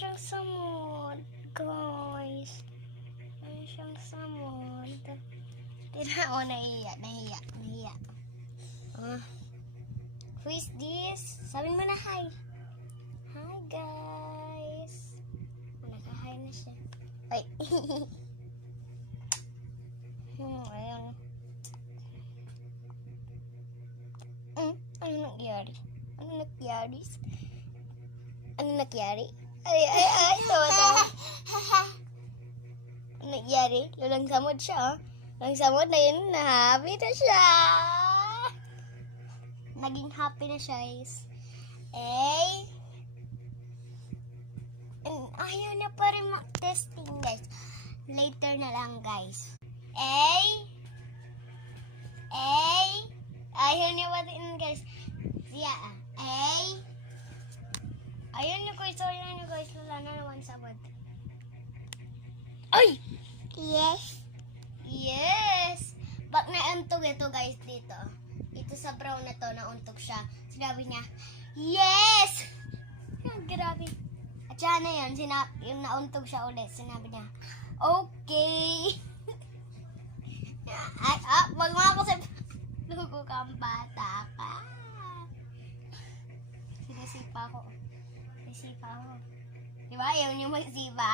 siyang samod, guys. Meron siyang samod. Tira, nahiya. Who is this? Sabihin mo na hi. Hi, guys. Naka-hi na siya. Ay. Ayun. Ano nangyari? Ano nangyari? Ay, tawa. Ano nangyari? Lulang samod siya, oh. Lulang samod na yun, na-happy na siya. Naging happy na siya, guys. Ayaw na pa rin testing, guys. Later na lang, guys. Ayaw niya pa rin, guys. Siya, ayaw niya, guys. Wala na naman sabad. Ay! Yes! Bak nauntog ito, guys, dito. Ito sa brown na to, nauntog siya. Sinabi niya, yes! Grabe. At siya na yun, yung nauntog siya ulit. Sinabi niya, okay. Wag mo ako sa... Lugo kang bata ka. Sinisipa ko. Diba? Ayaw niyo masipa?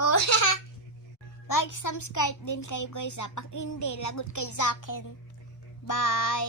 Oh, like, subscribe din kayo guys. Pag hindi, lagot kayo sa akin. Bye!